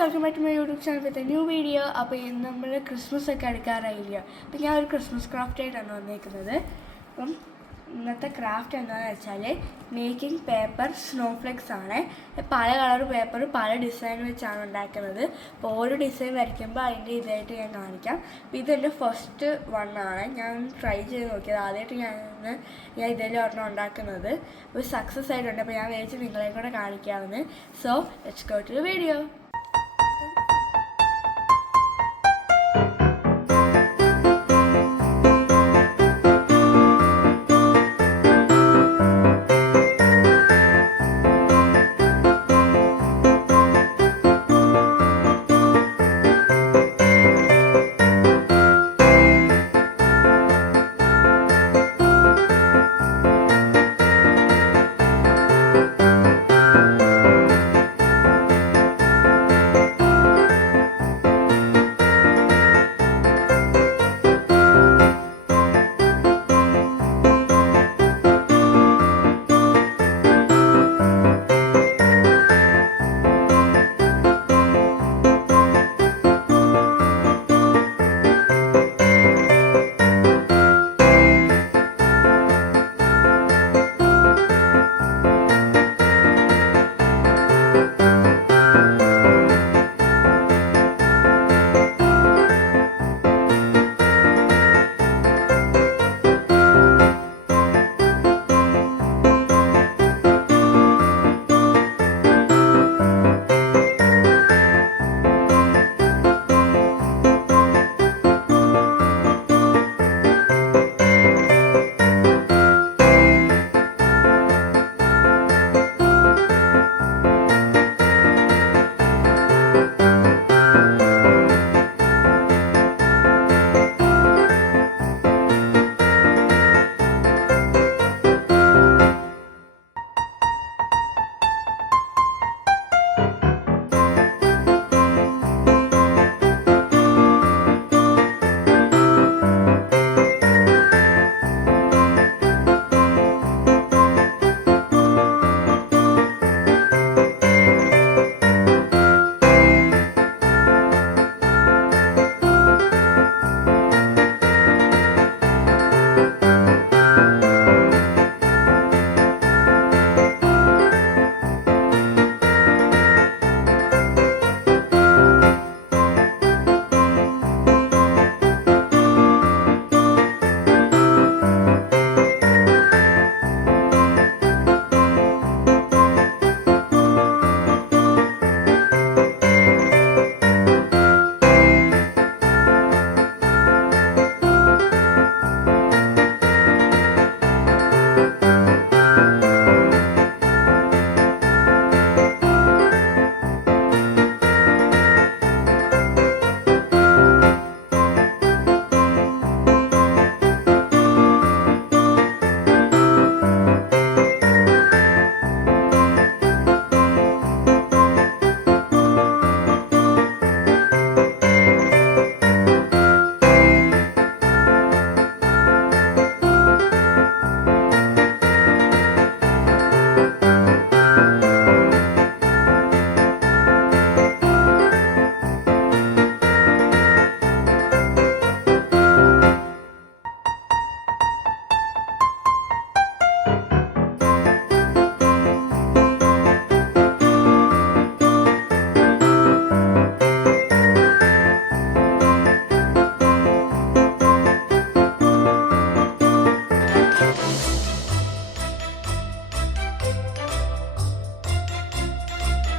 Welcome back to my YouTube channel with new video. അപ്പോൾ ഇന്ന് നമ്മൾ ക്രിസ്മസ് ഒക്കെ അടുക്കാറായില്ല. അപ്പോൾ ഞാൻ ഒരു ക്രിസ്മസ് ക്രാഫ്റ്റായിട്ടാണ് വന്നിരിക്കുന്നത്. അപ്പം ഇന്നത്തെ ക്രാഫ്റ്റ് എന്താണെന്ന് വെച്ചാൽ മേക്കിംഗ് പേപ്പർ സ്നോഫ്ലെക്സ് ആണ്. പല കളർ പേപ്പർ പല ഡിസൈൻ വെച്ചാണ് ഉണ്ടാക്കുന്നത്. അപ്പോൾ ഓരോ ഡിസൈൻ വരയ്ക്കുമ്പോൾ അതിൻ്റെ ഇതായിട്ട് ഞാൻ കാണിക്കാം. അപ്പോൾ ഇതെൻ്റെ ഫസ്റ്റ് വണ്ണാണ്. ഞാൻ ട്രൈ ചെയ്ത് നോക്കിയത്. ആദ്യമായിട്ട് ഞാൻ ഇതെല്ലാം ഒരെണ്ണം ഉണ്ടാക്കുന്നത്. ഒരു സക്സസ് ആയിട്ടുണ്ട്. അപ്പോൾ ഞാൻ വിചാരിച്ച് നിങ്ങളെ കൂടെ കാണിക്കാമെന്ന്. So let's go to the video.